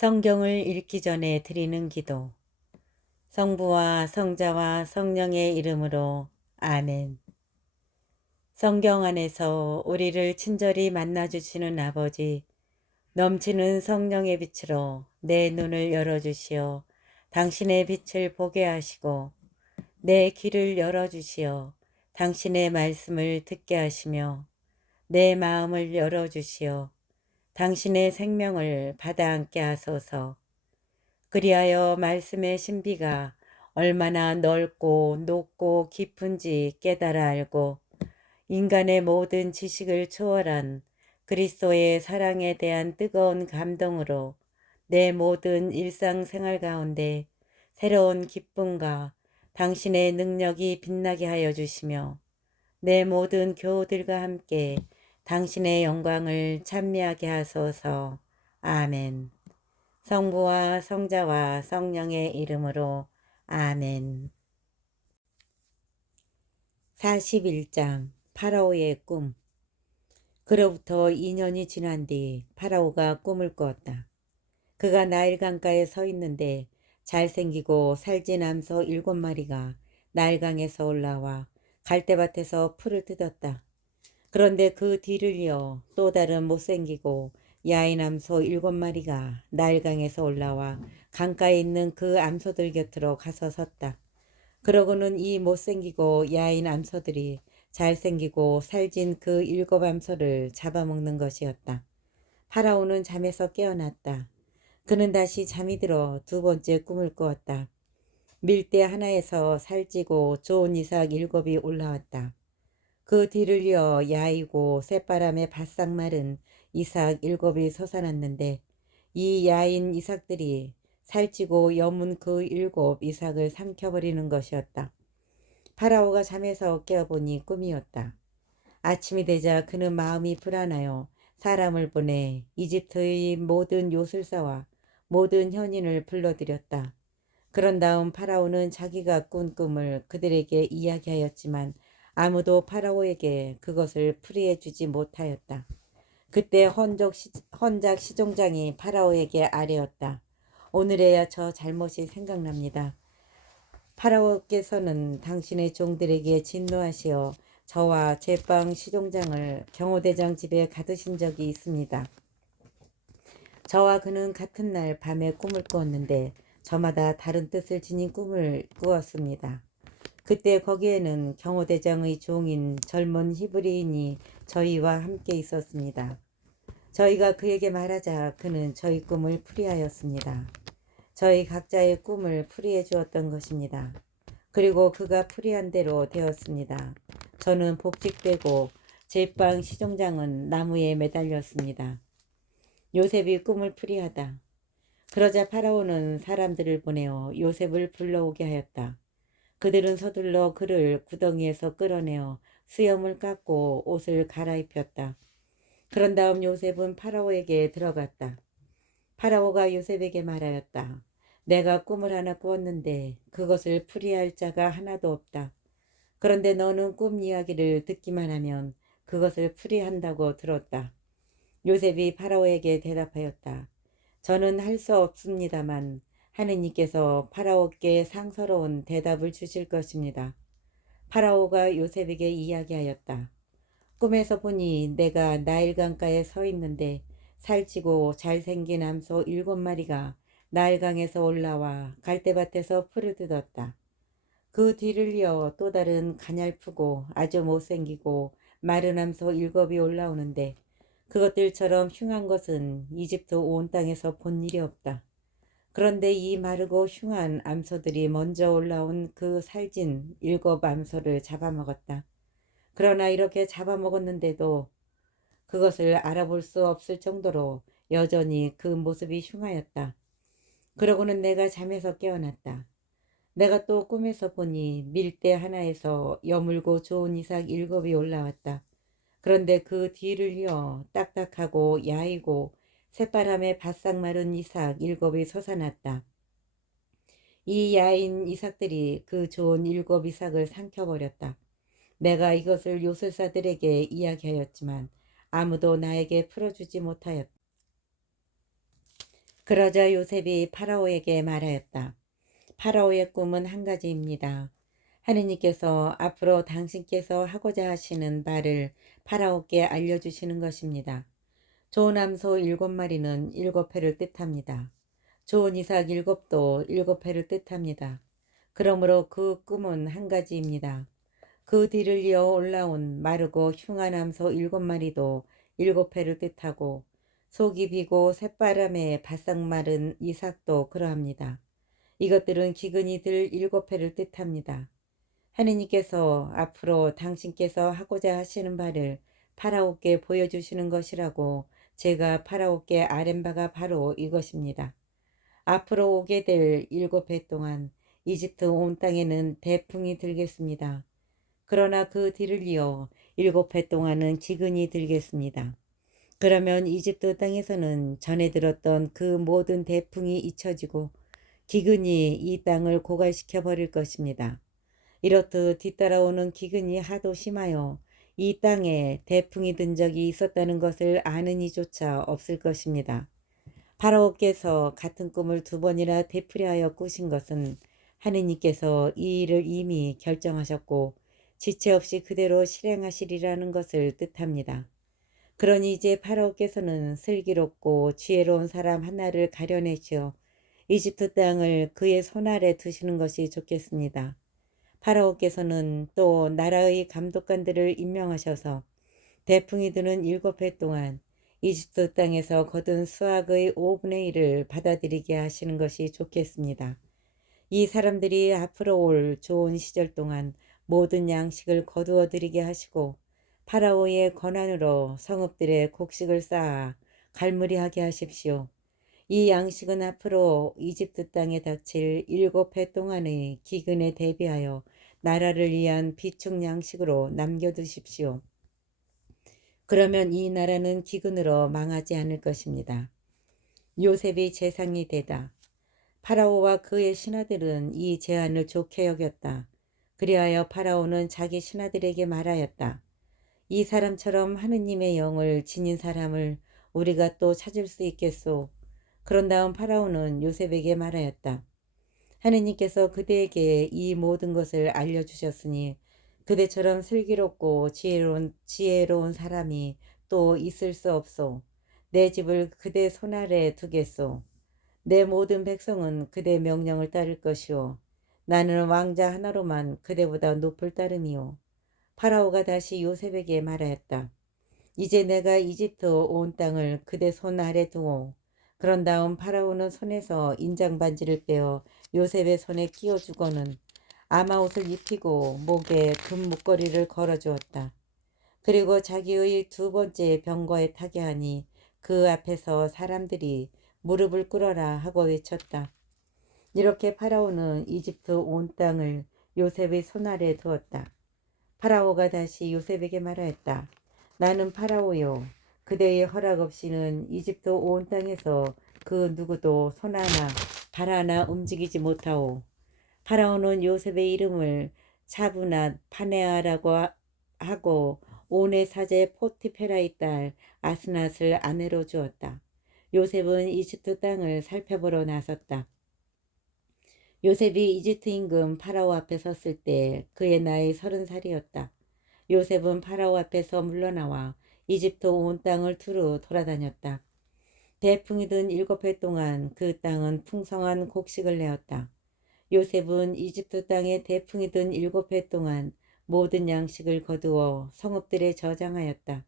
성경을 읽기 전에 드리는 기도. 성부와 성자와 성령의 이름으로 아멘. 성경 안에서 우리를 친절히 만나주시는 아버지, 넘치는 성령의 빛으로 내 눈을 열어주시어 당신의 빛을 보게 하시고 내 귀를 열어주시어 당신의 말씀을 듣게 하시며 내 마음을 열어주시어 당신의 생명을 받아 안게 하소서. 그리하여 말씀의 신비가 얼마나 넓고 높고 깊은지 깨달아 알고 인간의 모든 지식을 초월한 그리스도의 사랑에 대한 뜨거운 감동으로 내 모든 일상생활 가운데 새로운 기쁨과 당신의 능력이 빛나게 하여 주시며 내 모든 교우들과 함께 당신의 영광을 찬미하게 하소서. 아멘. 성부와 성자와 성령의 이름으로 아멘. 41장 파라오의 꿈. 그로부터 2년이 지난 뒤 파라오가 꿈을 꾸었다. 그가 나일 강가에 서 있는데 잘생기고 살찐 암소 7마리가 나일강에서 올라와 갈대밭에서 풀을 뜯었다. 그런데 그 뒤를 이어 또 다른 못생기고 야인 암소 7마리가 나일강에서 올라와 강가에 있는 그 암소들 곁으로 가서 섰다. 그러고는 이 못생기고 야인 암소들이 잘생기고 살찐 그 7암소를 잡아먹는 것이었다. 파라오는 잠에서 깨어났다. 그는 다시 잠이 들어 두 번째 꿈을 꾸었다. 밀대 하나에서 살찌고 좋은 이삭 7이 올라왔다. 그 뒤를 이어 야이고 새바람에 바싹 마른 이삭 7이 솟아났는데 이 야인 이삭들이 살찌고 여문 그 7이삭을 삼켜버리는 것이었다. 파라오가 잠에서 깨어보니 꿈이었다. 아침이 되자 그는 마음이 불안하여 사람을 보내 이집트의 모든 요술사와 모든 현인을 불러들였다. 그런 다음 파라오는 자기가 꾼 꿈을 그들에게 이야기하였지만 아무도 파라오에게 그것을 풀이해 주지 못하였다. 그때 헌작 시종장이 파라오에게 아뢰었다. 오늘에야 저 잘못이 생각납니다. 파라오께서는 당신의 종들에게 진노하시어 저와 제빵 시종장을 경호대장 집에 가두신 적이 있습니다. 저와 그는 같은 날 밤에 꿈을 꾸었는데 저마다 다른 뜻을 지닌 꿈을 꾸었습니다. 그때 거기에는 경호대장의 종인 젊은 히브리인이 저희와 함께 있었습니다. 저희가 그에게 말하자 그는 저희 꿈을 풀이하였습니다. 저희 각자의 꿈을 풀이해 주었던 것입니다. 그리고 그가 풀이한 대로 되었습니다. 저는 복직되고 제빵 시종장은 나무에 매달렸습니다. 요셉이 꿈을 풀이하다. 그러자 파라오는 사람들을 보내어 요셉을 불러오게 하였다. 그들은 서둘러 그를 구덩이에서 끌어내어 수염을 깎고 옷을 갈아입혔다. 그런 다음 요셉은 파라오에게 들어갔다. 파라오가 요셉에게 말하였다. 내가 꿈을 하나 꾸었는데 그것을 풀이할 자가 하나도 없다. 그런데 너는 꿈 이야기를 듣기만 하면 그것을 풀이한다고 들었다. 요셉이 파라오에게 대답하였다. 저는 할 수 없습니다만 하느님께서 파라오께 상서로운 대답을 주실 것입니다. 파라오가 요셉에게 이야기하였다. 꿈에서 보니 내가 나일강가에 서 있는데 살찌고 잘생긴 암소 7마리가 나일강에서 올라와 갈대밭에서 풀을 뜯었다. 그 뒤를 이어 또 다른 가냘프고 아주 못생기고 마른 암소 7이 올라오는데 그것들처럼 흉한 것은 이집트 온 땅에서 본 일이 없다. 그런데 이 마르고 흉한 암소들이 먼저 올라온 그 살찐 7암소를 잡아먹었다. 그러나 이렇게 잡아먹었는데도 그것을 알아볼 수 없을 정도로 여전히 그 모습이 흉하였다. 그러고는 내가 잠에서 깨어났다. 내가 또 꿈에서 보니 밀대 하나에서 여물고 좋은 이삭 7이 올라왔다. 그런데 그 뒤를 이어 딱딱하고 야이고 새바람에 바싹 마른 이삭 7이 솟아났다. 이 야인 이삭들이 그 좋은 7이삭을 삼켜버렸다. 내가 이것을 요술사들에게 이야기하였지만 아무도 나에게 풀어주지 못하였다. 그러자 요셉이 파라오에게 말하였다. 파라오의 꿈은 한 가지입니다. 하느님께서 앞으로 당신께서 하고자 하시는 바를 파라오께 알려주시는 것입니다. 좋은 암소 7마리는 7회를 뜻합니다. 좋은 이삭 7도 7회를 뜻합니다. 그러므로 그 꿈은 한 가지입니다. 그 뒤를 이어 올라온 마르고 흉한 암소 7마리도 7회를 뜻하고 속이 비고 새바람에 바싹 마른 이삭도 그러합니다. 이것들은 기근이 들 7회를 뜻합니다. 하느님께서 앞으로 당신께서 하고자 하시는 바를 파라오께 보여주시는 것이라고 제가 파라오께 아랜 바가 바로 이것입니다. 앞으로 오게 될 7해 동안 이집트 온 땅에는 대풍이 들겠습니다. 그러나 그 뒤를 이어 7해 동안은 기근이 들겠습니다. 그러면 이집트 땅에서는 전에 들었던 그 모든 대풍이 잊혀지고 기근이 이 땅을 고갈시켜 버릴 것입니다. 이렇듯 뒤따라오는 기근이 하도 심하여 이 땅에 대풍이 든 적이 있었다는 것을 아는 이조차 없을 것입니다. 파라오께서 같은 꿈을 2번이나 되풀이하여 꾸신 것은 하느님께서 이 일을 이미 결정하셨고 지체 없이 그대로 실행하시리라는 것을 뜻합니다. 그러니 이제 파라오께서는 슬기롭고 지혜로운 사람 하나를 가려내시어 이집트 땅을 그의 손 아래 두시는 것이 좋겠습니다. 파라오께서는 또 나라의 감독관들을 임명하셔서 대풍이 드는 7해 동안 이집트 땅에서 거둔 수확의 5분의 1을 받아들이게 하시는 것이 좋겠습니다. 이 사람들이 앞으로 올 좋은 시절 동안 모든 양식을 거두어 드리게 하시고 파라오의 권한으로 성읍들의 곡식을 쌓아 갈무리하게 하십시오. 이 양식은 앞으로 이집트 땅에 닥칠 7해 동안의 기근에 대비하여 나라를 위한 비축 양식으로 남겨두십시오. 그러면 이 나라는 기근으로 망하지 않을 것입니다. 요셉이 재상이 되다. 파라오와 그의 신하들은 이 제안을 좋게 여겼다. 그리하여 파라오는 자기 신하들에게 말하였다. 이 사람처럼 하느님의 영을 지닌 사람을 우리가 또 찾을 수 있겠소. 그런 다음 파라오는 요셉에게 말하였다. 하느님께서 그대에게 이 모든 것을 알려주셨으니 그대처럼 슬기롭고 지혜로운 사람이 또 있을 수 없소. 내 집을 그대 손 아래 두겠소. 내 모든 백성은 그대 명령을 따를 것이오. 나는 왕자 하나로만 그대보다 높을 따름이오. 파라오가 다시 요셉에게 말하였다. 이제 내가 이집트 온 땅을 그대 손 아래 두오. 그런 다음 파라오는 손에서 인장 반지를 빼어 요셉의 손에 끼워주고는 아마옷을 입히고 목에 금 목걸이를 걸어주었다. 그리고 자기의 2번째 병거에 타게 하니 그 앞에서 사람들이 무릎을 꿇어라 하고 외쳤다. 이렇게 파라오는 이집트 온 땅을 요셉의 손 아래 두었다. 파라오가 다시 요셉에게 말하였다. 나는 파라오요. 그대의 허락 없이는 이집트 온 땅에서 그 누구도 손 하나 발 하나 움직이지 못하오. 파라오는 요셉의 이름을 차브낫 파네아라고 하고 온의 사제 포티페라의 딸 아스낫을 아내로 주었다. 요셉은 이집트 땅을 살펴보러 나섰다. 요셉이 이집트 임금 파라오 앞에 섰을 때 그의 나이 30살이었다. 요셉은 파라오 앞에서 물러나와 이집트 온 땅을 두루 돌아다녔다. 대풍이 든 7해 동안 그 땅은 풍성한 곡식을 내었다. 요셉은 이집트 땅에 대풍이 든 7해 동안 모든 양식을 거두어 성읍들에 저장하였다.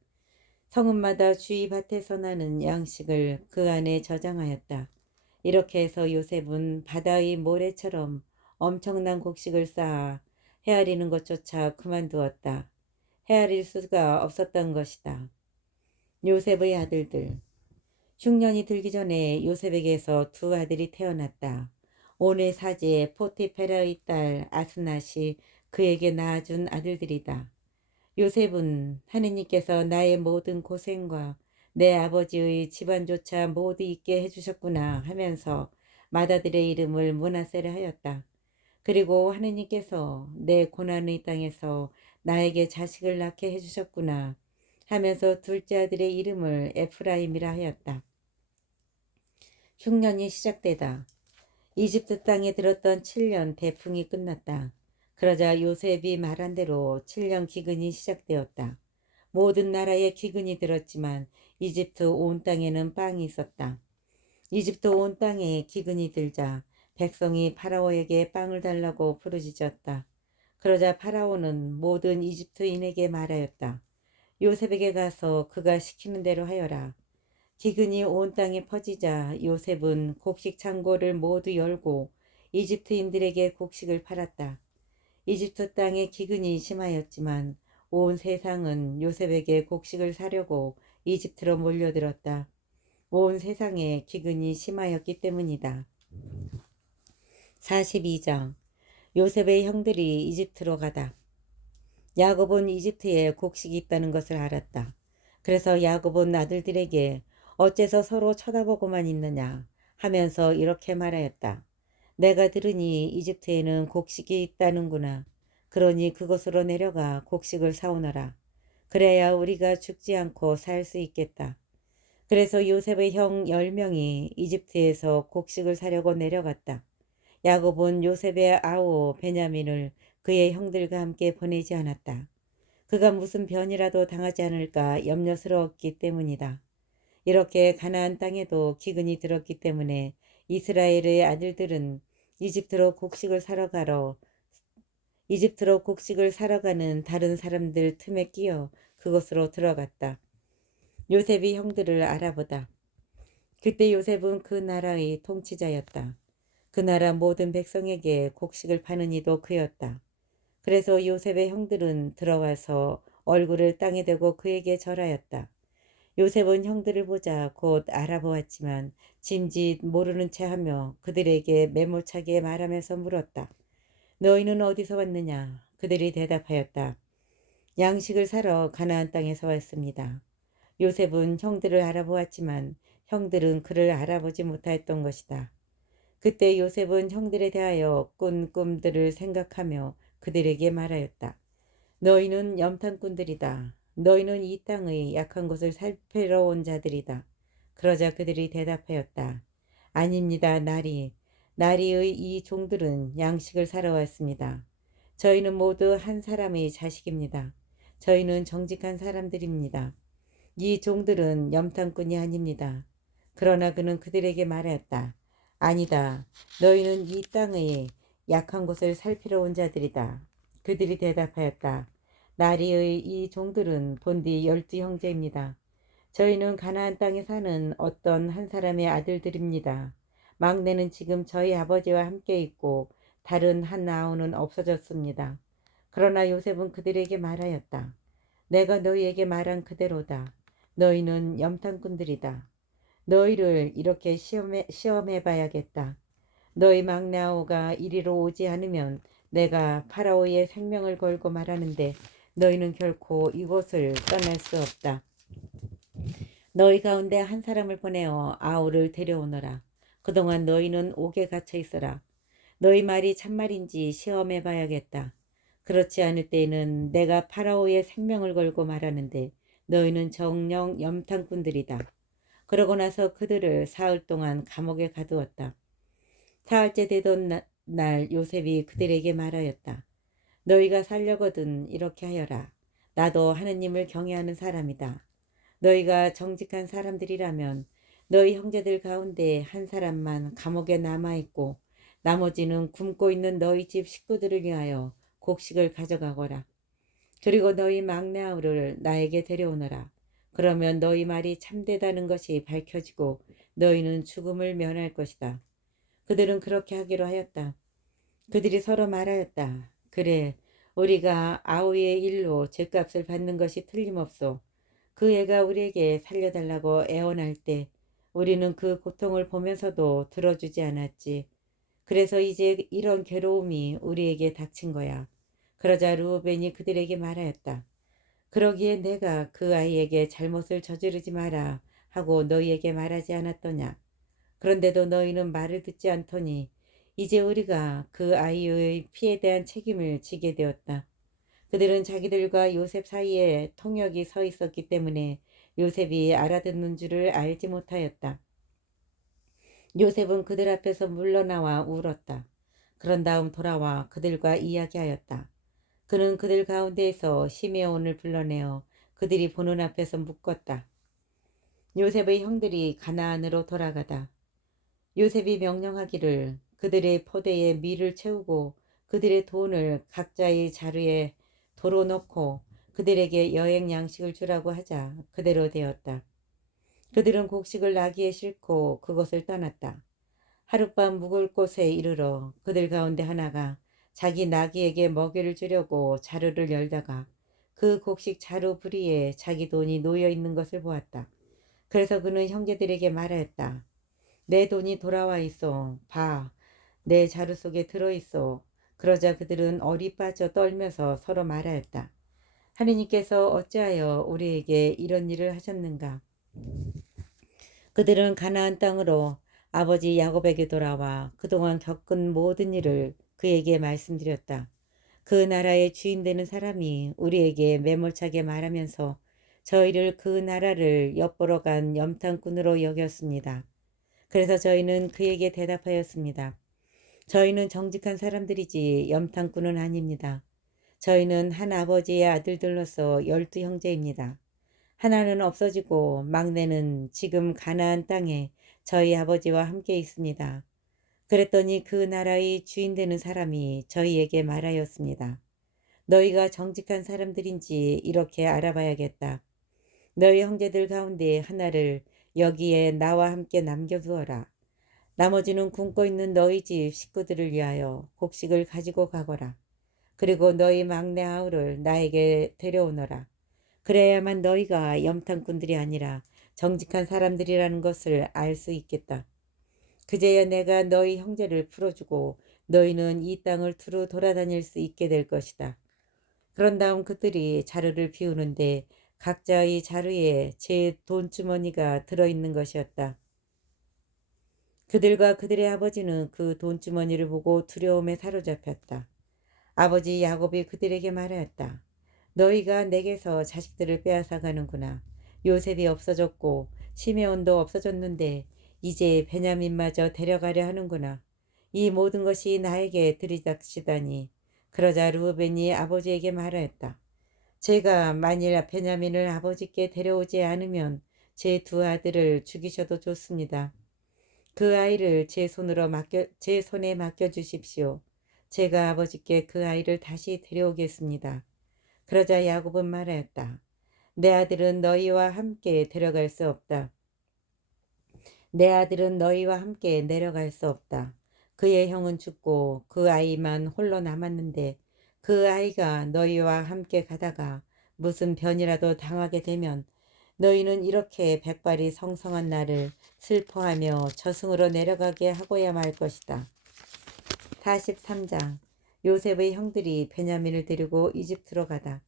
성읍마다 주위 밭에서 나는 양식을 그 안에 저장하였다. 이렇게 해서 요셉은 바다의 모래처럼 엄청난 곡식을 쌓아 헤아리는 것조차 그만두었다. 헤아릴 수가 없었던 것이다. 요셉의 아들들. 흉년이 들기 전에 요셉에게서 2 아들이 태어났다. 온의 사제 포티페라의 딸 아스낫이 그에게 낳아준 아들들이다. 요셉은 하느님께서 나의 모든 고생과 내 아버지의 집안조차 모두 있게 해주셨구나 하면서 맏아들의 이름을 므낫세라 하였다. 그리고 하느님께서 내 고난의 땅에서 나에게 자식을 낳게 해주셨구나 하면서 둘째 아들의 이름을 에프라임이라 하였다. 흉년이 시작되다. 이집트 땅에 들었던 7년 대풍이 끝났다. 그러자 요셉이 말한 대로 7년 기근이 시작되었다. 모든 나라에 기근이 들었지만 이집트 온 땅에는 빵이 있었다. 이집트 온 땅에 기근이 들자 백성이 파라오에게 빵을 달라고 부르짖었다. 그러자 파라오는 모든 이집트인에게 말하였다. 요셉에게 가서 그가 시키는 대로 하여라. 기근이 온 땅에 퍼지자 요셉은 곡식 창고를 모두 열고 이집트인들에게 곡식을 팔았다. 이집트 땅에 기근이 심하였지만 온 세상은 요셉에게 곡식을 사려고 이집트로 몰려들었다. 온 세상에 기근이 심하였기 때문이다. 42장 요셉의 형들이 이집트로 가다. 야곱은 이집트에 곡식이 있다는 것을 알았다. 그래서 야곱은 아들들에게 어째서 서로 쳐다보고만 있느냐 하면서 이렇게 말하였다. 내가 들으니 이집트에는 곡식이 있다는구나. 그러니 그곳으로 내려가 곡식을 사오너라. 그래야 우리가 죽지 않고 살 수 있겠다. 그래서 요셉의 형 10명이 이집트에서 곡식을 사려고 내려갔다. 야곱은 요셉의 아우 베냐민을 그의 형들과 함께 보내지 않았다. 그가 무슨 변이라도 당하지 않을까 염려스러웠기 때문이다. 이렇게 가나안 땅에도 기근이 들었기 때문에 이스라엘의 아들들은 이집트로 곡식을 사러 가는 다른 사람들 틈에 끼어 그곳으로 들어갔다. 요셉이 형들을 알아보다. 그때 요셉은 그 나라의 통치자였다. 그 나라 모든 백성에게 곡식을 파는 이도 그였다. 그래서 요셉의 형들은 들어와서 얼굴을 땅에 대고 그에게 절하였다. 요셉은 형들을 보자 곧 알아보았지만 짐짓 모르는 채 하며 그들에게 매몰차게 말하면서 물었다. 너희는 어디서 왔느냐? 그들이 대답하였다. 양식을 사러 가나안 땅에서 왔습니다. 요셉은 형들을 알아보았지만 형들은 그를 알아보지 못하였던 것이다. 그때 요셉은 형들에 대하여 꾼 꿈들을 생각하며 그들에게 말하였다. 너희는 염탐꾼들이다. 너희는 이 땅의 약한 곳을 살피러 온 자들이다. 그러자 그들이 대답하였다. 아닙니다. 나리의 이 종들은 양식을 사러 왔습니다. 저희는 모두 한 사람의 자식입니다. 저희는 정직한 사람들입니다. 이 종들은 염탐꾼이 아닙니다. 그러나 그는 그들에게 말하였다. 아니다. 너희는 이 땅의 약한 곳을 살피러 온 자들이다. 그들이 대답하였다. 나리의 이 종들은 본디 12형제입니다. 저희는 가나안 땅에 사는 어떤 한 사람의 아들들입니다. 막내는 지금 저희 아버지와 함께 있고 다른 한 아우는 없어졌습니다. 그러나 요셉은 그들에게 말하였다. 내가 너희에게 말한 그대로다. 너희는 염탐꾼들이다. 너희를 이렇게 시험해 봐야겠다. 너희 막내 아우가 이리로 오지 않으면 내가 파라오의 생명을 걸고 말하는데 너희는 결코 이곳을 떠날 수 없다. 너희 가운데 한 사람을 보내어 아우를 데려오너라. 그동안 너희는 옥에 갇혀 있어라. 너희 말이 참말인지 시험해 봐야겠다. 그렇지 않을 때에는 내가 파라오의 생명을 걸고 말하는데 너희는 정녕 염탐꾼들이다. 그러고 나서 그들을 사흘 동안 감옥에 가두었다. 사흘째 되던 날 요셉이 그들에게 말하였다. 너희가 살려거든 이렇게 하여라. 나도 하느님을 경외하는 사람이다. 너희가 정직한 사람들이라면 너희 형제들 가운데 한 사람만 감옥에 남아있고 나머지는 굶고 있는 너희 집 식구들을 위하여 곡식을 가져가거라. 그리고 너희 막내 아우를 나에게 데려오너라. 그러면 너희 말이 참되다는 것이 밝혀지고 너희는 죽음을 면할 것이다. 그들은 그렇게 하기로 하였다. 그들이 서로 말하였다. 그래, 우리가 아우의 일로 죗값을 받는 것이 틀림없소. 그 애가 우리에게 살려달라고 애원할 때 우리는 그 고통을 보면서도 들어주지 않았지. 그래서 이제 이런 괴로움이 우리에게 닥친 거야. 그러자 르우벤이 그들에게 말하였다. 그러기에 내가 그 아이에게 잘못을 저지르지 마라 하고 너희에게 말하지 않았더냐. 그런데도 너희는 말을 듣지 않더니 이제 우리가 그 아이의 피에 대한 책임을 지게 되었다. 그들은 자기들과 요셉 사이에 통역이 서 있었기 때문에 요셉이 알아듣는 줄을 알지 못하였다. 요셉은 그들 앞에서 물러나와 울었다. 그런 다음 돌아와 그들과 이야기하였다. 그는 그들 가운데에서 시메온을 불러내어 그들이 보는 앞에서 묶었다. 요셉의 형들이 가나안으로 돌아가다 요셉이 명령하기를 그들의 포대에 밀을 채우고 그들의 돈을 각자의 자루에 도로 넣고 그들에게 여행 양식을 주라고 하자 그대로 되었다. 그들은 곡식을 나귀에 싣고 그곳을 떠났다. 하룻밤 묵을 곳에 이르러 그들 가운데 하나가 자기 나귀에게 먹이를 주려고 자루를 열다가 그 곡식 자루 부리에 자기 돈이 놓여 있는 것을 보았다. 그래서 그는 형제들에게 말하였다. 내 돈이 돌아와 있어. 봐, 내 자루 속에 들어 있어. 그러자 그들은 얼이 빠져 떨면서 서로 말하였다. 하느님께서 어찌하여 우리에게 이런 일을 하셨는가? 그들은 가나안 땅으로 아버지 야곱에게 돌아와 그동안 겪은 모든 일을 그에게 말씀드렸다. 그 나라의 주인 되는 사람이 우리에게 매몰차게 말하면서 저희를 그 나라를 엿보러 간 염탐꾼으로 여겼습니다. 그래서 저희는 그에게 대답하였습니다. 저희는 정직한 사람들이지 염탐꾼은 아닙니다. 저희는 한 아버지의 아들들로서 12형제입니다. 하나는 없어지고 막내는 지금 가나안 땅에 저희 아버지와 함께 있습니다. 그랬더니 그 나라의 주인 되는 사람이 저희에게 말하였습니다. 너희가 정직한 사람들인지 이렇게 알아봐야겠다. 너희 형제들 가운데 하나를 여기에 나와 함께 남겨두어라. 나머지는 굶고 있는 너희 집 식구들을 위하여 곡식을 가지고 가거라. 그리고 너희 막내 아우를 나에게 데려오너라. 그래야만 너희가 염탐꾼들이 아니라 정직한 사람들이라는 것을 알 수 있겠다. 그제야 내가 너희 형제를 풀어주고 너희는 이 땅을 두루 돌아다닐 수 있게 될 것이다. 그런 다음 그들이 자루를 비우는데 각자의 자루에 제 돈주머니가 들어있는 것이었다. 그들과 그들의 아버지는 그 돈주머니를 보고 두려움에 사로잡혔다. 아버지 야곱이 그들에게 말하였다. 너희가 내게서 자식들을 빼앗아 가는구나. 요셉이 없어졌고 시메온도 없어졌는데 이제 베냐민마저 데려가려 하는구나. 이 모든 것이 나에게 들이닥치다니. 그러자 르우벤이 아버지에게 말하였다. 제가 만일 베냐민을 아버지께 데려오지 않으면 제 두 아들을 죽이셔도 좋습니다. 그 아이를 제 손에 맡겨 주십시오. 제가 아버지께 그 아이를 다시 데려오겠습니다. 그러자 야곱은 말하였다. 내 아들은 너희와 함께 데려갈 수 없다. 내 아들은 너희와 함께 내려갈 수 없다. 그의 형은 죽고 그 아이만 홀로 남았는데 그 아이가 너희와 함께 가다가 무슨 변이라도 당하게 되면 너희는 이렇게 백발이 성성한 나를 슬퍼하며 저승으로 내려가게 하고야 말 것이다. 43장 요셉의 형들이 베냐민을 데리고 이집트로 가다.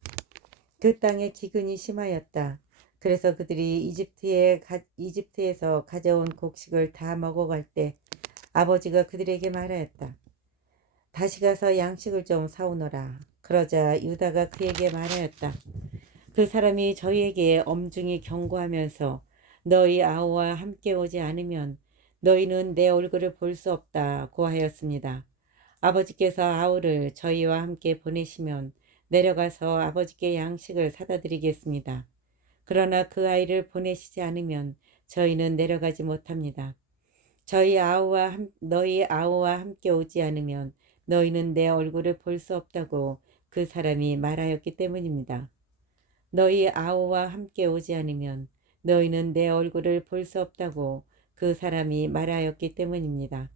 그 땅에 기근이 심하였다. 그래서 그들이 이집트에서 가져온 곡식을 다 먹어갈 때 아버지가 그들에게 말하였다. 다시 가서 양식을 좀 사오너라. 그러자 유다가 그에게 말하였다. 그 사람이 저희에게 엄중히 경고하면서 너희 아우와 함께 오지 않으면 너희는 내 얼굴을 볼 수 없다고 하였습니다. 아버지께서 아우를 저희와 함께 보내시면 내려가서 아버지께 양식을 사다 드리겠습니다. 그러나 그 아이를 보내시지 않으면 저희는 내려가지 못합니다. 너희 아우와 함께 오지 않으면 너희는 내 얼굴을 볼 수 없다고 그 사람이 말하였기 때문입니다. 너희 아우와 함께 오지 않으면 너희는 내 얼굴을 볼 수 없다고 그 사람이 말하였기 때문입니다.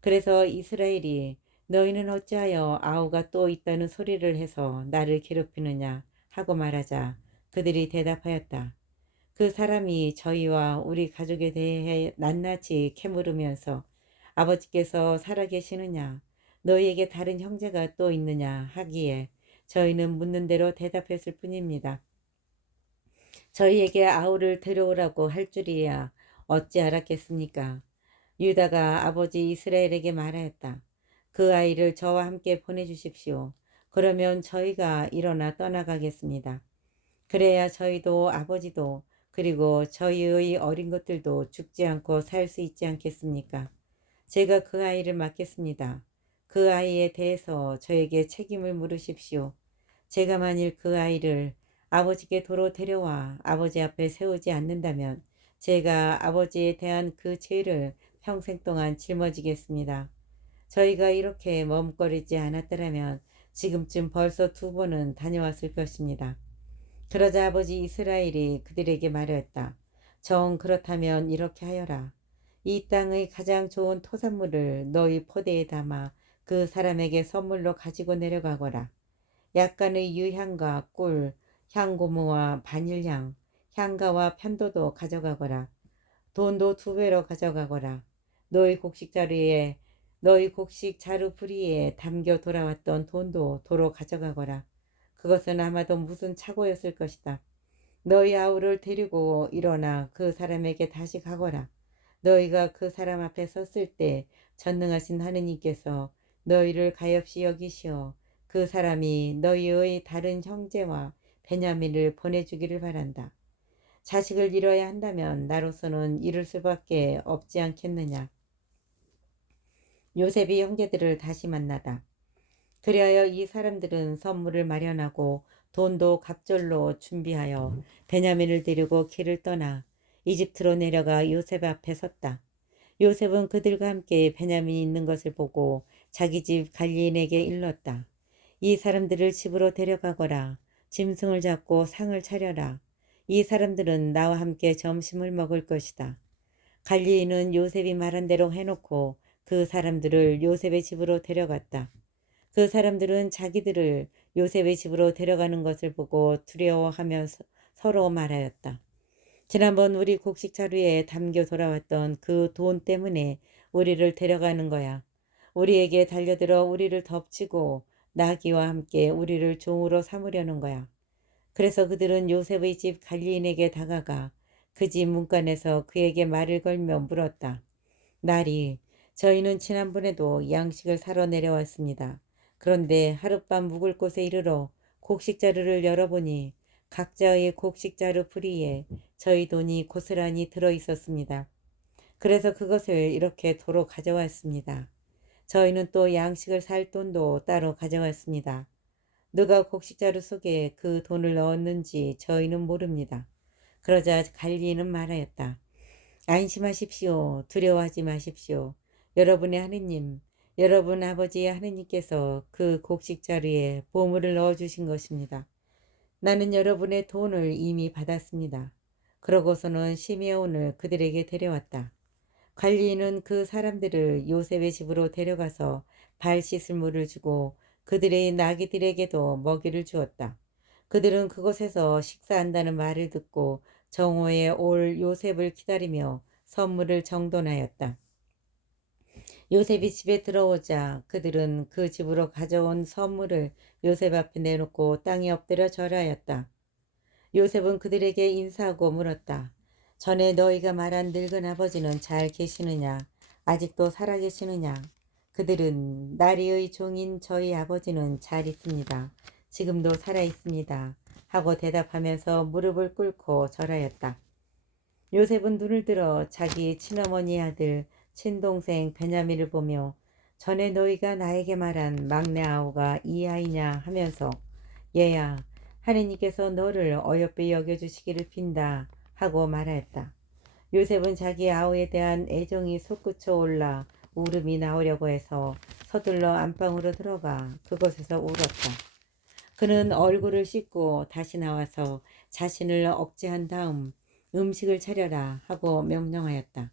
그래서 이스라엘이 너희는 어찌하여 아우가 또 있다는 소리를 해서 나를 괴롭히느냐 하고 말하자 그들이 대답하였다. 그 사람이 저희와 우리 가족에 대해 낱낱이 캐물으면서 아버지께서 살아계시느냐 너희에게 다른 형제가 또 있느냐 하기에 저희는 묻는 대로 대답했을 뿐입니다. 저희에게 아우를 데려오라고 할 줄이야 어찌 알았겠습니까? 유다가 아버지 이스라엘에게 말하였다. 그 아이를 저와 함께 보내주십시오. 그러면 저희가 일어나 떠나가겠습니다. 그래야 저희도 아버지도 그리고 저희의 어린 것들도 죽지 않고 살 수 있지 않겠습니까? 제가 그 아이를 맡겠습니다. 그 아이에 대해서 저에게 책임을 물으십시오. 제가 만일 그 아이를 아버지께 도로 데려와 아버지 앞에 세우지 않는다면 제가 아버지에 대한 그 죄를 평생 동안 짊어지겠습니다. 저희가 이렇게 머뭇거리지 않았더라면 지금쯤 벌써 2번은 다녀왔을 것입니다. 그러자 아버지 이스라엘이 그들에게 말하였다. 정 그렇다면 이렇게 하여라. 이 땅의 가장 좋은 토산물을 너희 포대에 담아 그 사람에게 선물로 가지고 내려가거라. 약간의 유향과 꿀, 향고무와 바닐향, 향가와 편도도 가져가거라. 돈도 2배로 가져가거라. 너희 곡식 자루에 너희 곡식 자루 부리에 담겨 돌아왔던 돈도 도로 가져가거라. 그것은 아마도 무슨 착오였을 것이다. 너희 아우를 데리고 일어나 그 사람에게 다시 가거라. 너희가 그 사람 앞에 섰을 때 전능하신 하느님께서 너희를 가엾이 여기시어 그 사람이 너희의 다른 형제와 베냐민을 보내주기를 바란다. 자식을 잃어야 한다면 나로서는 잃을 수밖에 없지 않겠느냐. 요셉이 형제들을 다시 만나다. 그리하여 이 사람들은 선물을 마련하고 돈도 갑절로 준비하여 베냐민을 데리고 길을 떠나 이집트로 내려가 요셉 앞에 섰다. 요셉은 그들과 함께 베냐민이 있는 것을 보고 자기 집 갈리인에게 일렀다. 이 사람들을 집으로 데려가거라. 짐승을 잡고 상을 차려라. 이 사람들은 나와 함께 점심을 먹을 것이다. 갈리인은 요셉이 말한 대로 해놓고 그 사람들을 요셉의 집으로 데려갔다. 그 사람들은 자기들을 요셉의 집으로 데려가는 것을 보고 두려워하면서 서로 말하였다. 지난번 우리 곡식 자루에 담겨 돌아왔던 그 돈 때문에 우리를 데려가는 거야. 우리에게 달려들어 우리를 덮치고 나귀와 함께 우리를 종으로 삼으려는 거야. 그래서 그들은 요셉의 집 갈리인에게 다가가 그 집 문간에서 그에게 말을 걸며 물었다. 나리, 저희는 지난번에도 양식을 사러 내려왔습니다. 그런데 하룻밤 묵을 곳에 이르러 곡식자루를 열어보니 각자의 곡식자루 풀이에 저희 돈이 고스란히 들어있었습니다. 그래서 그것을 이렇게 도로 가져왔습니다. 저희는 또 양식을 살 돈도 따로 가져왔습니다. 누가 곡식자루 속에 그 돈을 넣었는지 저희는 모릅니다. 그러자 갈리인은 말하였다. 안심하십시오. 두려워하지 마십시오. 여러분의 하느님, 여러분 아버지의 하느님께서 그 곡식자루에 보물을 넣어주신 것입니다. 나는 여러분의 돈을 이미 받았습니다. 그러고서는 시메온을 그들에게 데려왔다. 관리인은 그 사람들을 요셉의 집으로 데려가서 발 씻을 물을 주고 그들의 나귀들에게도 먹이를 주었다. 그들은 그곳에서 식사한다는 말을 듣고 정오에 올 요셉을 기다리며 선물을 정돈하였다. 요셉이 집에 들어오자 그들은 그 집으로 가져온 선물을 요셉 앞에 내놓고 땅에 엎드려 절하였다. 요셉은 그들에게 인사하고 물었다. 전에 너희가 말한 늙은 아버지는 잘 계시느냐? 아직도 살아계시느냐? 그들은 나리의 종인 저희 아버지는 잘 있습니다. 지금도 살아 있습니다. 하고 대답하면서 무릎을 꿇고 절하였다. 요셉은 눈을 들어 자기 친어머니 아들 친동생 베냐민을 보며 전에 너희가 나에게 말한 막내 아우가 이 아이냐 하면서 얘야 하느님께서 너를 어여삐 여겨주시기를 빈다 하고 말하였다. 요셉은 자기 아우에 대한 애정이 솟구쳐 올라 울음이 나오려고 해서 서둘러 안방으로 들어가 그곳에서 울었다. 그는 얼굴을 씻고 다시 나와서 자신을 억제한 다음 음식을 차려라 하고 명령하였다.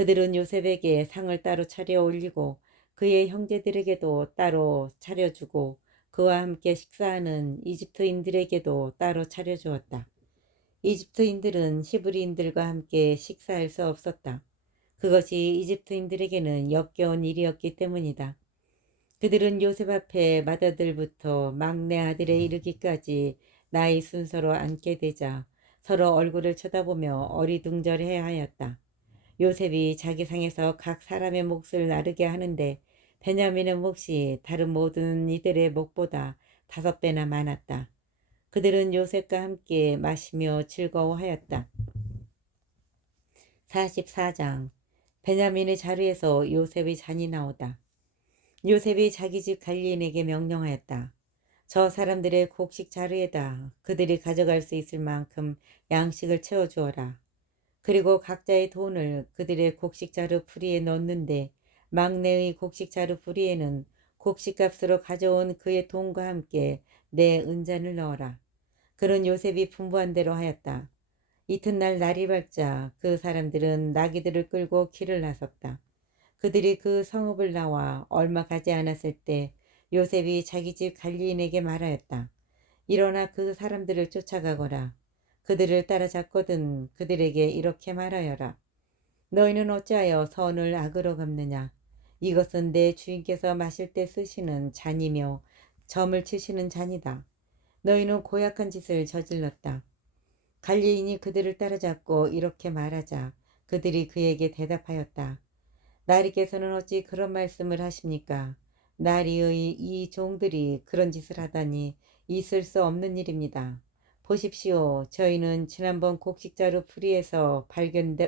그들은 요셉에게 상을 따로 차려 올리고 그의 형제들에게도 따로 차려주고 그와 함께 식사하는 이집트인들에게도 따로 차려주었다. 이집트인들은 히브리인들과 함께 식사할 수 없었다. 그것이 이집트인들에게는 역겨운 일이었기 때문이다. 그들은 요셉 앞에 맏아들부터 막내 아들에 이르기까지 나이 순서로 앉게 되자 서로 얼굴을 쳐다보며 어리둥절해 하였다. 요셉이 자기 상에서 각 사람의 몫을 나르게 하는데 베냐민의 몫이 다른 모든 이들의 몫보다 5배나 많았다. 그들은 요셉과 함께 마시며 즐거워하였다. 44장. 베냐민의 자루에서 요셉의 잔이 나오다. 요셉이 자기 집 갈리인에게 명령하였다. 저 사람들의 곡식 자루에다 그들이 가져갈 수 있을 만큼 양식을 채워주어라. 그리고 각자의 돈을 그들의 곡식 자루 풀이에 넣는데 막내의 곡식 자루 풀이에는 곡식값으로 가져온 그의 돈과 함께 내 은잔을 넣어라. 그는 요셉이 분부한 대로 하였다. 이튿날 날이 밝자 그 사람들은 나귀들을 끌고 길을 나섰다. 그들이 그 성읍을 나와 얼마 가지 않았을 때 요셉이 자기 집 갈리인에게 말하였다. 일어나 그 사람들을 쫓아가거라. 그들을 따라잡거든 그들에게 이렇게 말하여라. 너희는 어찌하여 선을 악으로 갚느냐. 이것은 내 주인께서 마실 때 쓰시는 잔이며 점을 치시는 잔이다. 너희는 고약한 짓을 저질렀다. 갈리인이 그들을 따라잡고 이렇게 말하자 그들이 그에게 대답하였다. 나리께서는 어찌 그런 말씀을 하십니까? 나리의 이 종들이 그런 짓을 하다니 있을 수 없는 일입니다. 보십시오. 저희는 지난번 곡식자루 풀이에서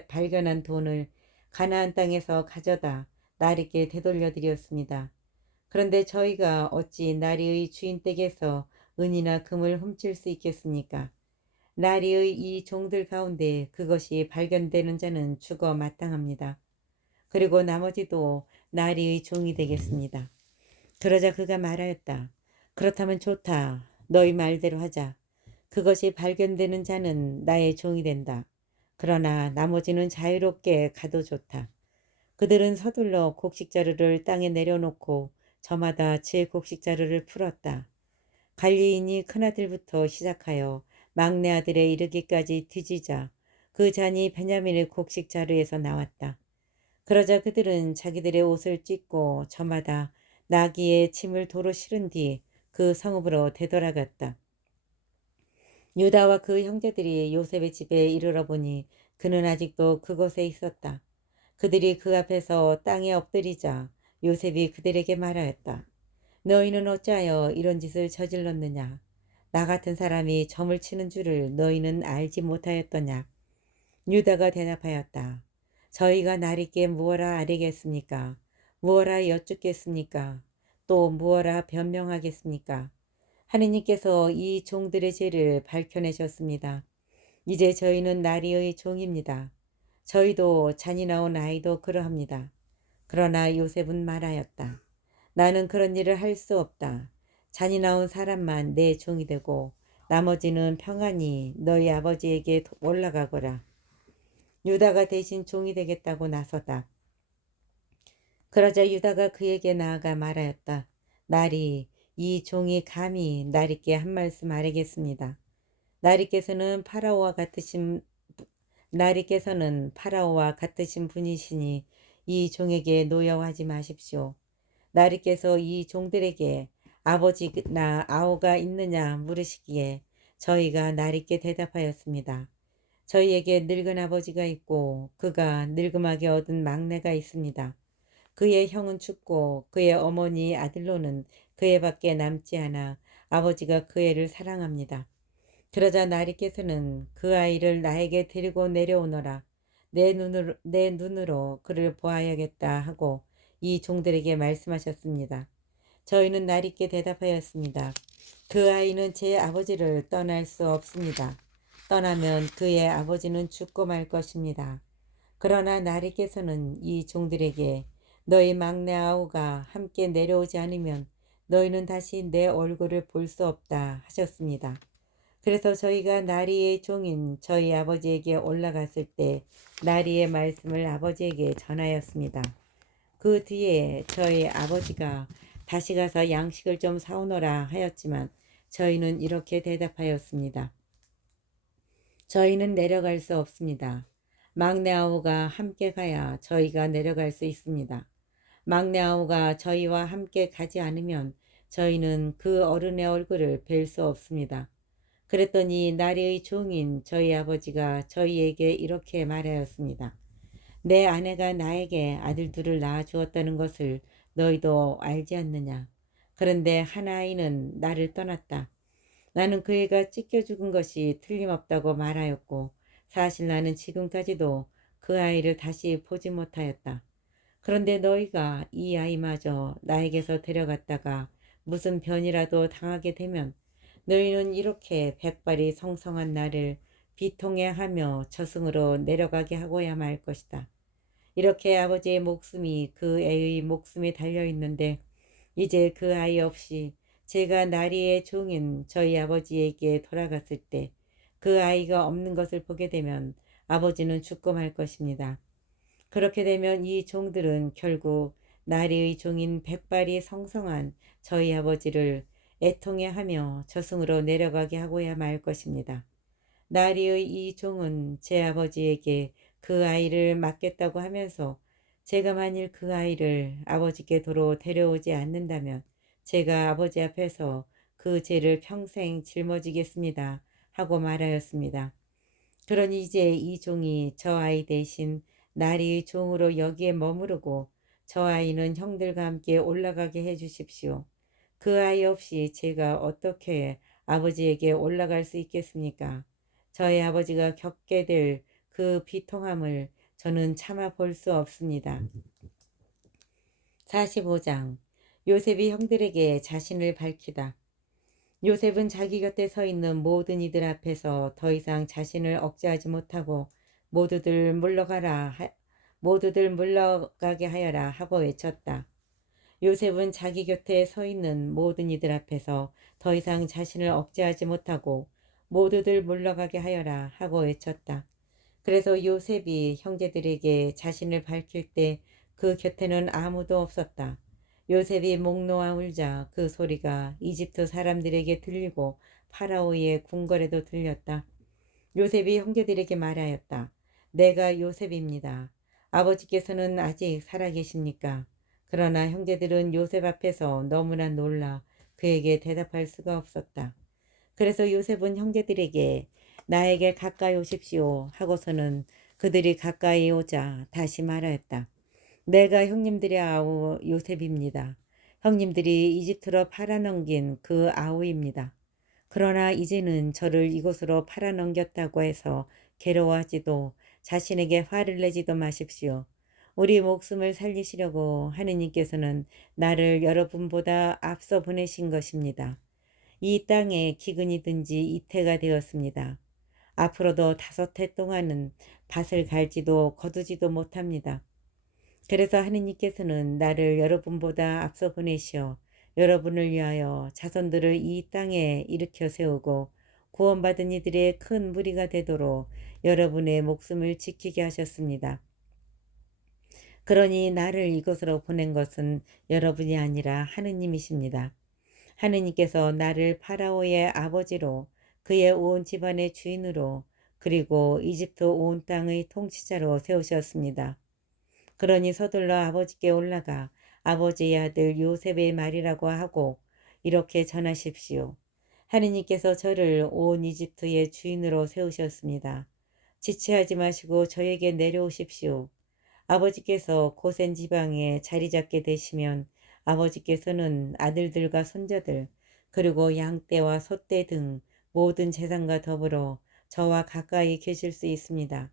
발견한 돈을 가나안 땅에서 가져다 나리께 되돌려 드렸습니다. 그런데 저희가 어찌 나리의 주인 댁에서 은이나 금을 훔칠 수 있겠습니까? 나리의 이 종들 가운데 그것이 발견되는 자는 죽어 마땅합니다. 그리고 나머지도 나리의 종이 되겠습니다. 그러자 그가 말하였다. 그렇다면 좋다. 너희 말대로 하자. 그것이 발견되는 자는 나의 종이 된다. 그러나 나머지는 자유롭게 가도 좋다. 그들은 서둘러 곡식자루를 땅에 내려놓고 저마다 제 곡식자루를 풀었다. 갈리인이 큰아들부터 시작하여 막내 아들에 이르기까지 뒤지자 그 잔이 베냐민의 곡식자루에서 나왔다. 그러자 그들은 자기들의 옷을 찢고 저마다 나귀의 침을 도로 실은 뒤 그 성읍으로 되돌아갔다. 유다와 그 형제들이 요셉의 집에 이르러 보니 그는 아직도 그곳에 있었다. 그들이 그 앞에서 땅에 엎드리자 요셉이 그들에게 말하였다. 너희는 어찌하여 이런 짓을 저질렀느냐? 나 같은 사람이 점을 치는 줄을 너희는 알지 못하였더냐? 유다가 대답하였다. 저희가 나리께 무엇라 아뢰겠습니까? 무엇라 여쭙겠습니까? 또 무엇라 변명하겠습니까? 하느님께서 이 종들의 죄를 밝혀내셨습니다. 이제 저희는 나리의 종입니다. 저희도 잔인하온 아이도 그러합니다. 그러나 요셉은 말하였다. 나는 그런 일을 할 수 없다. 잔인하온 사람만 내 종이 되고 나머지는 평안히 너희 아버지에게 올라가거라. 유다가 대신 종이 되겠다고 나서다. 그러자 유다가 그에게 나아가 말하였다. 나리, 이 종이 감히 나리께 한 말씀 아뢰겠습니다. 나리께서는 파라오와 같으신 분이시니 이 종에게 노여워하지 마십시오. 나리께서 이 종들에게 아버지나 아우가 있느냐 물으시기에 저희가 나리께 대답하였습니다. 저희에게 늙은 아버지가 있고 그가 늙음하게 얻은 막내가 있습니다. 그의 형은 죽고 그의 어머니 아들로는 그 애밖에 남지 않아 아버지가 그 애를 사랑합니다. 그러자 나리께서는 그 아이를 나에게 데리고 내려오너라. 내 눈으로 그를 보아야겠다 하고 이 종들에게 말씀하셨습니다. 저희는 나리께 대답하였습니다. 그 아이는 제 아버지를 떠날 수 없습니다. 떠나면 그의 아버지는 죽고 말 것입니다. 그러나 나리께서는 이 종들에게 너희 막내 아우가 함께 내려오지 않으면 너희는 다시 내 얼굴을 볼 수 없다 하셨습니다. 그래서 저희가 나리의 종인 저희 아버지에게 올라갔을 때 나리의 말씀을 아버지에게 전하였습니다. 그 뒤에 저희 아버지가 다시 가서 양식을 좀 사오너라 하였지만 저희는 이렇게 대답하였습니다. 저희는 내려갈 수 없습니다. 막내 아우가 함께 가야 저희가 내려갈 수 있습니다. 막내 아우가 저희와 함께 가지 않으면 저희는 그 어른의 얼굴을 뵐 수 없습니다. 그랬더니 나리의 종인 저희 아버지가 저희에게 이렇게 말하였습니다. 내 아내가 나에게 아들 둘을 낳아 주었다는 것을 너희도 알지 않느냐. 그런데 한 아이는 나를 떠났다. 나는 그 애가 찢겨 죽은 것이 틀림없다고 말하였고 사실 나는 지금까지도 그 아이를 다시 보지 못하였다. 그런데 너희가 이 아이마저 나에게서 데려갔다가 무슨 변이라도 당하게 되면 너희는 이렇게 백발이 성성한 나를 비통해 하며 저승으로 내려가게 하고야 말 것이다. 이렇게 아버지의 목숨이 그 애의 목숨에 달려 있는데 이제 그 아이 없이 제가 나리의 종인 저희 아버지에게 돌아갔을 때 그 아이가 없는 것을 보게 되면 아버지는 죽고 말 것입니다. 그렇게 되면 이 종들은 결국 나리의 종인 백발이 성성한 저희 아버지를 애통해 하며 저승으로 내려가게 하고야 말 것입니다. 나리의 이 종은 제 아버지에게 그 아이를 맡겠다고 하면서 제가 만일 그 아이를 아버지께 도로 데려오지 않는다면 제가 아버지 앞에서 그 죄를 평생 짊어지겠습니다 하고 말하였습니다. 그러니 이제 이 종이 저 아이 대신 나리의 종으로 여기에 머무르고 저 아이는 형들과 함께 올라가게 해 주십시오. 그 아이 없이 제가 어떻게 아버지에게 올라갈 수 있겠습니까? 저희 아버지가 겪게 될 그 비통함을 저는 참아 볼 수 없습니다. 45장 요셉이 형들에게 자신을 밝히다. 요셉은 자기 곁에 서 있는 모든 이들 앞에서 더 이상 자신을 억제하지 못하고 모두들 물러가게 하여라 하고 외쳤다. 요셉은 자기 곁에 서 있는 모든 이들 앞에서 더 이상 자신을 억제하지 못하고 모두들 물러가게 하여라 하고 외쳤다. 그래서 요셉이 형제들에게 자신을 밝힐 때 그 곁에는 아무도 없었다. 요셉이 목 놓아 울자 그 소리가 이집트 사람들에게 들리고 파라오의 궁궐에도 들렸다. 요셉이 형제들에게 말하였다. 내가 요셉입니다. 아버지께서는 아직 살아계십니까? 그러나 형제들은 요셉 앞에서 너무나 놀라 그에게 대답할 수가 없었다. 그래서 요셉은 형제들에게 나에게 가까이 오십시오 하고서는 그들이 가까이 오자 다시 말하였다. 내가 형님들의 아우 요셉입니다. 형님들이 이집트로 팔아넘긴 그 아우입니다. 그러나 이제는 저를 이곳으로 팔아넘겼다고 해서 괴로워하지도 자신에게 화를 내지도 마십시오. 우리 목숨을 살리시려고 하느님께서는 나를 여러분보다 앞서 보내신 것입니다. 이 땅에 기근이든지 이태가 되었습니다. 앞으로도 5해 동안은 밭을 갈지도 거두지도 못합니다. 그래서 하느님께서는 나를 여러분보다 앞서 보내시어 여러분을 위하여 자손들을 이 땅에 일으켜 세우고 구원받은 이들의 큰 무리가 되도록 여러분의 목숨을 지키게 하셨습니다. 그러니 나를 이곳으로 보낸 것은 여러분이 아니라 하느님이십니다. 하느님께서 나를 파라오의 아버지로 그의 온 집안의 주인으로 그리고 이집트 온 땅의 통치자로 세우셨습니다. 그러니 서둘러 아버지께 올라가 아버지의 아들 요셉의 말이라고 하고 이렇게 전하십시오. 하느님께서 저를 온 이집트의 주인으로 세우셨습니다. 지체하지 마시고 저에게 내려오십시오. 아버지께서 고센 지방에 자리 잡게 되시면 아버지께서는 아들들과 손자들 그리고 양떼와 소떼 등 모든 재산과 더불어 저와 가까이 계실 수 있습니다.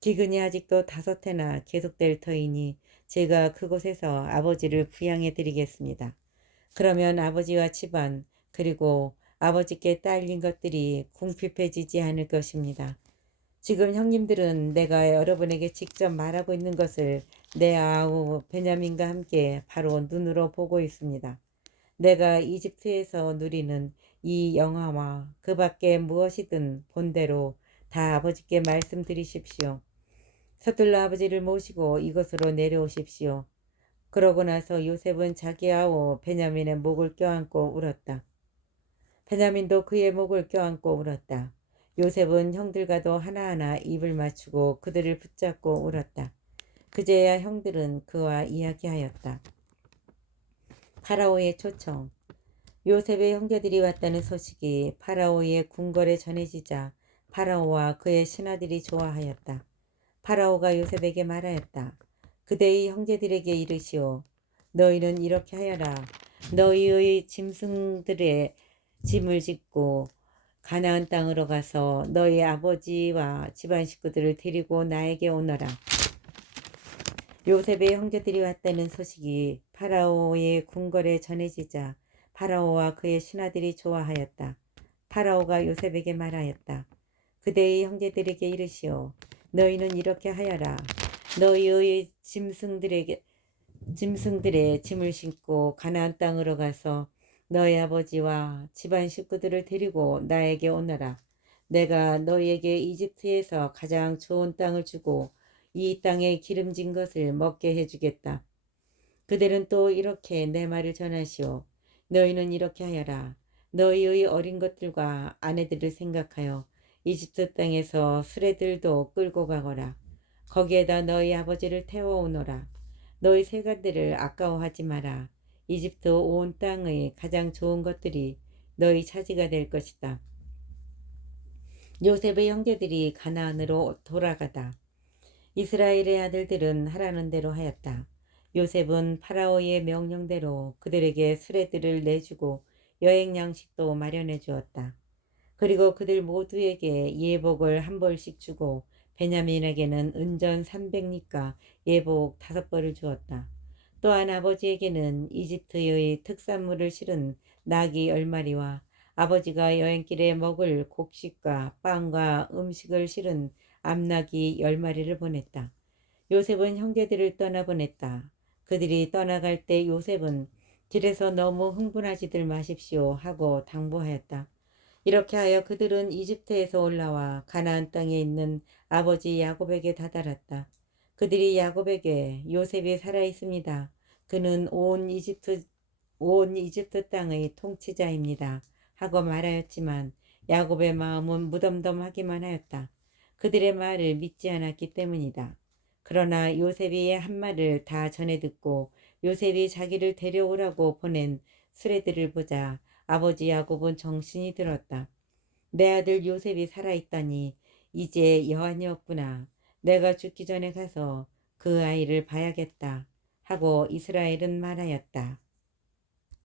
기근이 아직도 5해나 계속될 터이니 제가 그곳에서 아버지를 부양해 드리겠습니다. 그러면 아버지와 집안 그리고 아버지께 딸린 것들이 궁핍해지지 않을 것입니다. 지금 형님들은 내가 여러분에게 직접 말하고 있는 것을 내 아우 베냐민과 함께 바로 눈으로 보고 있습니다. 내가 이집트에서 누리는 이 영화와 그 밖에 무엇이든 본대로 다 아버지께 말씀드리십시오. 서둘러 아버지를 모시고 이곳으로 내려오십시오. 그러고 나서 요셉은 자기 아우 베냐민의 목을 껴안고 울었다. 베냐민도 그의 목을 껴안고 울었다. 요셉은 형들과도 하나하나 입을 맞추고 그들을 붙잡고 울었다. 그제야 형들은 그와 이야기하였다. 파라오의 초청. 요셉의 형제들이 왔다는 소식이 파라오의 궁궐에 전해지자 파라오와 그의 신하들이 좋아하였다. 파라오가 요셉에게 말하였다. 그대의 형제들에게 이르시오. 너희는 이렇게 하여라. 너희의 짐을 짓고 가나안 땅으로 가서 너희 아버지와 집안 식구들을 데리고 나에게 오너라. 요셉의 형제들이 왔다는 소식이 파라오의 궁궐에 전해지자 파라오와 그의 신하들이 좋아하였다. 파라오가 요셉에게 말하였다. 그대의 형제들에게 이르시오. 너희는 이렇게 하여라. 너희의 짐승들의 짐을 싣고 가나안 땅으로 가서 너희 아버지와 집안 식구들을 데리고 나에게 오너라. 내가 너희에게 이집트에서 가장 좋은 땅을 주고 이 땅에 기름진 것을 먹게 해주겠다. 그들은 또 이렇게 내 말을 전하시오. 너희는 이렇게 하여라. 너희의 어린 것들과 아내들을 생각하여 이집트 땅에서 수레들도 끌고 가거라. 거기에다 너희 아버지를 태워오너라. 너희 세간들을 아까워하지 마라. 이집트 온 땅의 가장 좋은 것들이 너희 차지가 될 것이다. 요셉의 형제들이 가나안으로 돌아가다 이스라엘의 아들들은 하라는 대로 하였다. 요셉은 파라오의 명령대로 그들에게 수레들을 내주고 여행 양식도 마련해 주었다. 그리고 그들 모두에게 예복을 한 벌씩 주고 베냐민에게는 은전 300리가 예복 5벌을 주었다. 또한 아버지에게는 이집트의 특산물을 실은 나귀 10마리와 아버지가 여행길에 먹을 곡식과 빵과 음식을 실은 암나귀 10마리를 보냈다. 요셉은 형제들을 떠나보냈다. 그들이 떠나갈 때 요셉은 길에서 너무 흥분하지들 마십시오 하고 당부하였다. 이렇게 하여 그들은 이집트에서 올라와 가나안 땅에 있는 아버지 야곱에게 다다랐다. 그들이 야곱에게 요셉이 살아 있습니다. 그는 온 이집트 땅의 통치자입니다. 하고 말하였지만 야곱의 마음은 무덤덤하기만 하였다. 그들의 말을 믿지 않았기 때문이다. 그러나 요셉이 한 말을 다 전해 듣고 요셉이 자기를 데려오라고 보낸 수레들을 보자 아버지 야곱은 정신이 들었다. 내 아들 요셉이 살아있다니 이제 여한이 없구나. 내가 죽기 전에 가서 그 아이를 봐야겠다. 하고 이스라엘은 말하였다.